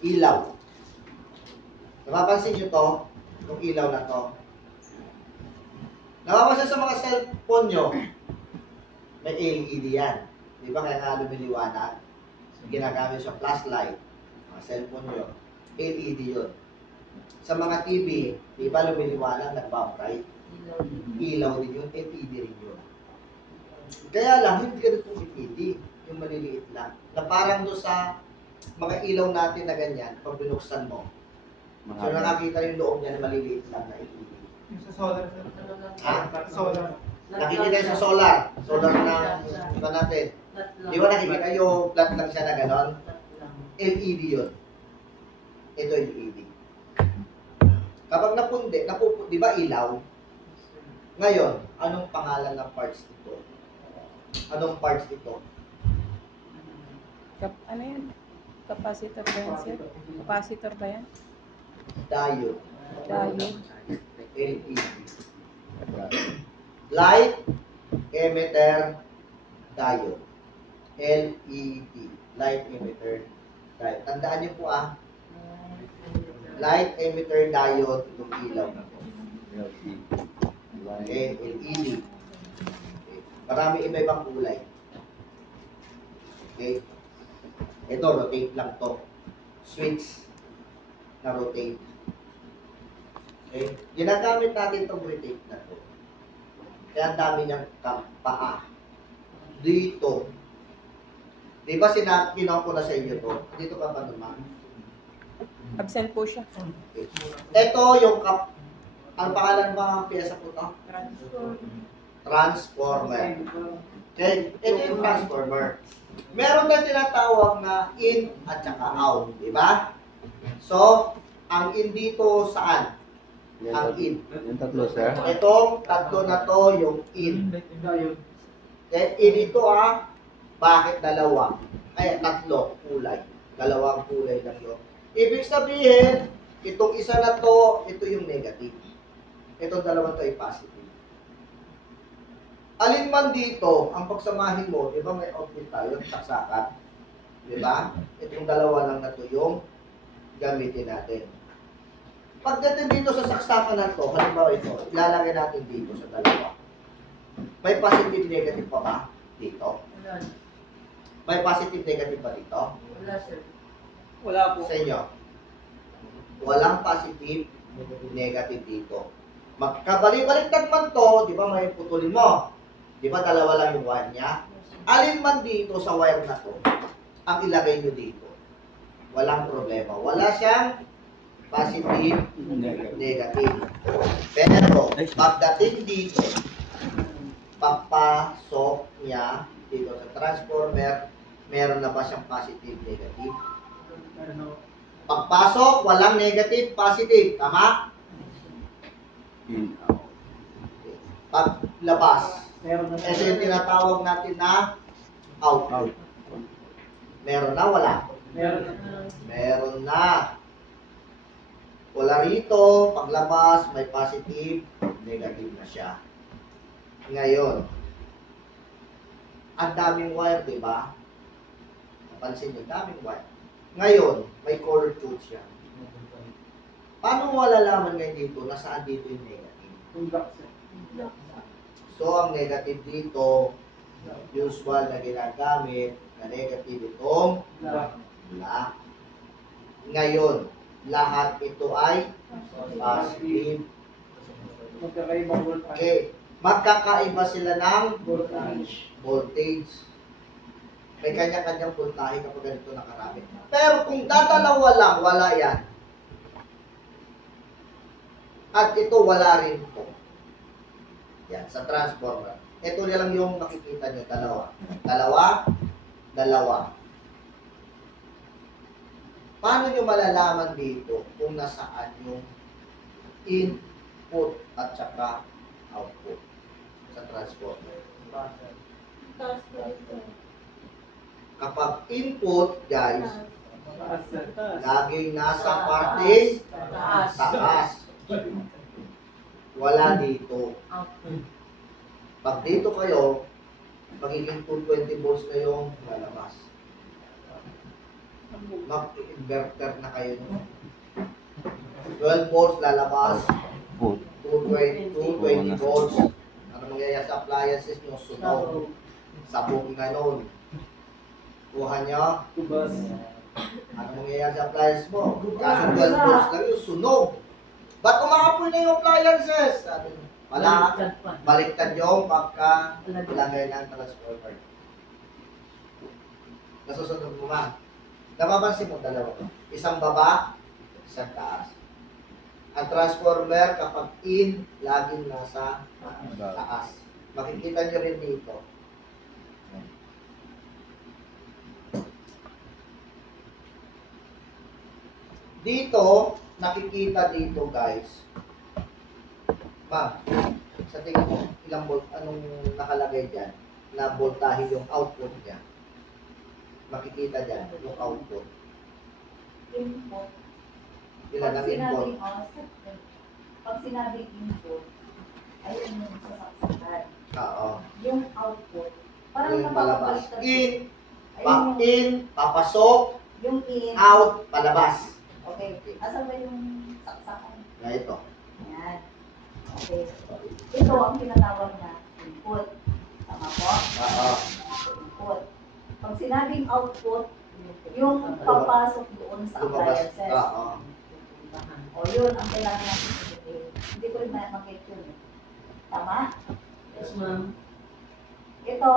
ilaw. Napapansin nyo to? Itong ilaw na to. Napapansin sa mga cellphone nyo, may LED yan. Di ba? Kaya nga lumiliwanag. Ginagamit sa flashlight. Mga cellphone nyo, LED yun. Sa mga TV, di ba lumiliwanag, nagbabright? Ilaw din yun, LED rin yun. Kaya lang, hindi ganito itong LED, yung maliliit lang. Na parang doon sa mga ilaw natin na ganyan, pag binuksan mo, so nakakita yung loob niya na maliliit lang na LED. Yung sa solar. Ha? Solar. Nakikita yung sa solar. Solar ng iba natin. Di ba nakikita yung flat lang siya na gano'n? LED yun. Ito yung LED. Kapag di ba ilaw? Ngayon, anong pangalan ng parts ito? Anong parts ito? Ano yan? Capacitor ba yan, sir? Capacitor ba yan? Diode. Diode. LED. Light emitter diode. LED. Light emitter diode. Tandaan niyo po light emitter diode itong ilaw na po. Okay, LED. Okay. Marami iba-ibang kulay. Okay. Ito, rotate lang to. Switch na rotate. Okay. Ginagamit natin itong rotate na to. Kaya ang dami niyang paa. Dito. Di ba kinuha ko na sa inyo to? Dito ka pa naman. Absent po siya. Okay. Ito yung ang pangalan ba ang piyesa po to? Transformer. Okay. Ito yung transformer. Meron na tinatawag na in at saka out. Di ba? So, ang in dito saan? Ang in. Yung tatlo, sir. Itong tatlo na to yung in. Then, in ito bakit dalawa? Ay, tatlo kulay. Dalawang kulay lang yun. Ibig sabihin, itong isa na to, ito yung negative. Itong dalawa to ay positive. Alin man dito, ang pagsamahin mo, di ba may output tayo, saksakan? Di ba? Itong dalawa lang na to yung gamitin natin. Pagdating dito sa saksakan na to, halimbawa ito, ilalagay natin dito sa dalawa. May positive, negative pa ba dito? May positive, negative pa dito? Wala, sir. Wala po. Sa inyo? Walang positive, negative dito. Magkabalik-baliktad man to, di ba may putulin mo? Di ba dalawa lang yung wire niya? Alin man dito sa wire na to, ang ilagay nyo dito. Walang problema. Wala siyang positive, negative. Pero, pagdating dito, papasok niya dito sa transformer, meron na ba siyang positive, negative? Pagpasok, walang negative, positive. Tama? Paglabas, ito yung tinatawag natin na out. Meron na, wala? Meron na. Wala rito, paglabas, may positive, negative na siya. Ngayon, ang daming wire, di ba? Napansin nyo, daming wire. Ngayon, may color tube siya. Paano mo malalaman ngayon dito na saan dito yung negative? So, ang negative dito, usual na ginagamit na negative itong black. Ngayon, lahat ito ay positive. Okay. Magkakaiba sila ng voltage. May kanya-kanyang voltahe kapag ganito nakarami. Pero kung dadalawa lang, wala yan. At ito, wala rin ito. Yan, sa transformer. Ito na lang yung makikita nyo, dalawa. Dalawa. Paano nyo malalaman dito kung nasaan yung input at saka output sa transformer? Kapag input, guys, laging nasa parte taas. Wala dito. Pag dito kayo, magiging 220 volts na yung lalabas. mag-inverter na kayo. 12 volts lalabas, 220 volts. Ano mangyayari sa appliances nyo? Sunog. Sabog na nun. Kuha nyo? Ano mangyayari sa appliances mo? Kaso 12 volts lang yung sunog. Ba't umaapoy na yung appliances? Sabi nyo. Wala. Baliktad yung pagka-lagay ng transformer. Nasusunod mo ma. Napapansin mo dalawa. Isang baba, isang taas. Ang transformer kapag in, laging nasa taas. Makikita nyo rin dito. Dito, nakikita dito guys. Ma, sa tingin mo, ilang volt, anong nakalagay dyan? Na voltahe yung output niya. Makikita dyan, yung output. Input. Ilan ang input? Pag sinabing input, ayun yung sasaksakan. Oo. Yung output, parang Yung palabas. napapabaliktad. In, papasok, Yung in. out, palabas. Okay. Asan ba yung saksakan? Na ito. Yan. Okay. Ito ang tinatawag na input. Tama po? Oo. Input. Pag sinabing output, yung papasok doon sa Lumabas. appliances. Oo. O yun ang kailangan natin sabihin. Hindi ko rin makikita yun eh. Tama? Yes, ma'am. Ito,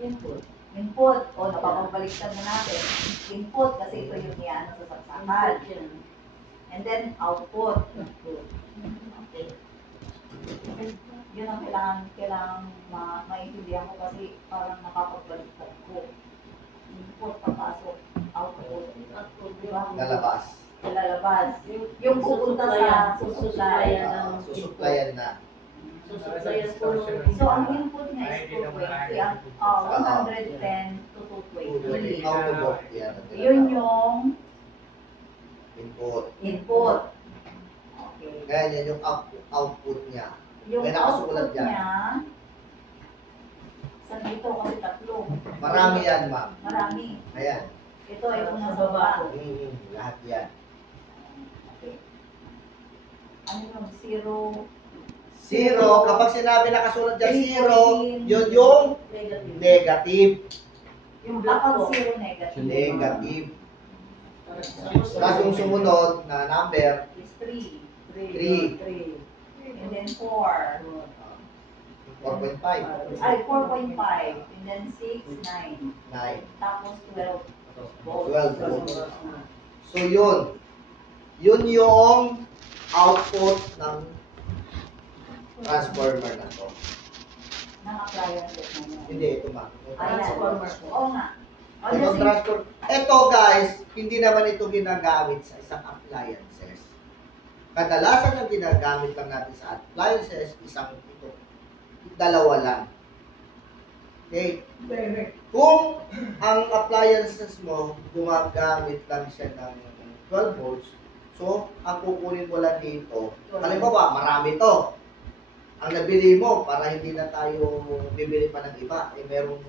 input. Input. O, napapabaliktad na natin. Input kasi ito yung yan sa saksakan. And then, output. Okay. Yun ang kailangan maintindihan ko kasi parang nakapagbaligtad ko. Input, papasok, output. Diba? Lalabas. Lalabas. Yung pupunta sa susuplayan. Susuplayan na. So, ang input niya is 220. Ang 110 to 220. Output. Yan. Yun yung Input. input. Okay. Kaya yan yung output niya. Yung May nakasulat output dyan. niya, sa dito kasi tatlo. Marami yan, ma'am. Marami. Ayan. Ito ay kung nasa baba. Lahat yan. Okay. Ano yung zero? Zero, kapag sinabi nakasulat dyan zero, yun yung negative. Yung kapag zero negative. Negative. Tapos yung sumunod na number, Is 3. 3. And then 4. 4.5, Ay, 4.5. And then 6, 9. 9, Tapos 12. 12 volts. So yun. Yun yung output ng transformer na to. Ng appliances na yun. Hindi, ito ma'am. Transformer. Oo nga. O, Itong kasi, transformer. Ito guys, hindi naman ito ginagamit sa isang appliances. Kadalasan ang ginagamit lang natin sa appliances, isang ito. Dalawa lang. Okay? Kung ang appliances mo, gumagamit lang siya ng 12 volts, so, ang kukunin mo lang dito, halimbawa, marami to. Ang nabili mo, para hindi na tayo bibili pa ng iba, eh merong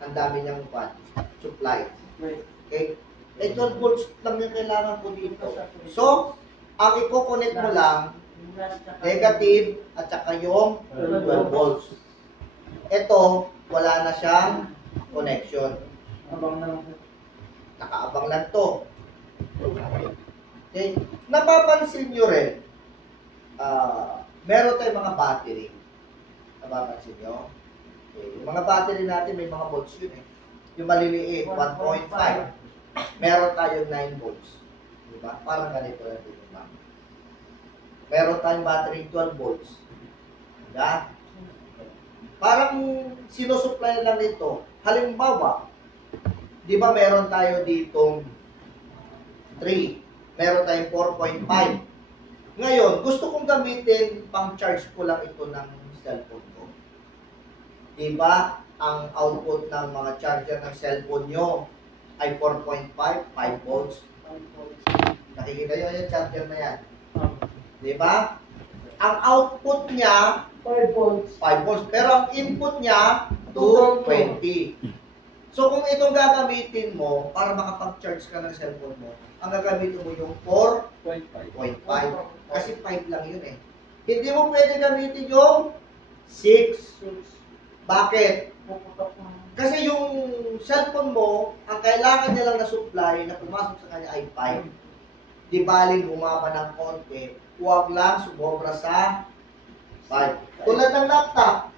ang dami niyang supply. Okay? Eh, 12 volts lang yung kailangan ko dito. So, ang i-connect mo lang, negative at saka yung 12 volts. Ito, wala na siyang connection. Nakaabang lang to. Okay? Napapansin nyo rin, meron tayong mga battery. Napapansin nyo? Okay. Yung mga battery natin, may mga volts yun eh. Yung maliliit, 1.5. Meron tayong 9 volts. Diba? Parang ganito lang dito. Meron tayong battery 12 volts. Diba? Parang sinusupply lang nito. Halimbawa, di ba meron tayo ditong 3. Meron tayong 4.5. Ngayon, gusto kong gamitin pang charge ko lang ito ng cellphone ko. Di ba? Ang output ng mga charger ng cellphone nyo ay 4.5, 5 volts. Nakikita nyo yung charger na yan. Di ba? Ang output niya, 5 volts. 5 volts. Pero ang input niya, 220. So kung itong gagamitin mo para makapag-charge ka ng cellphone mo, ang gagamitin mo yung 4.5. 0.5. Kasi 5 lang yun eh. Hindi mo pwede gamitin yung 6. Bakit? Puputok mo. Kasi yung cellphone mo, ang kailangan niya lang na supply na pumasok sa kanya ay 5. Di baling bumaba ng konti, huwag lang sumobra sa 5. Tulad ng laptop,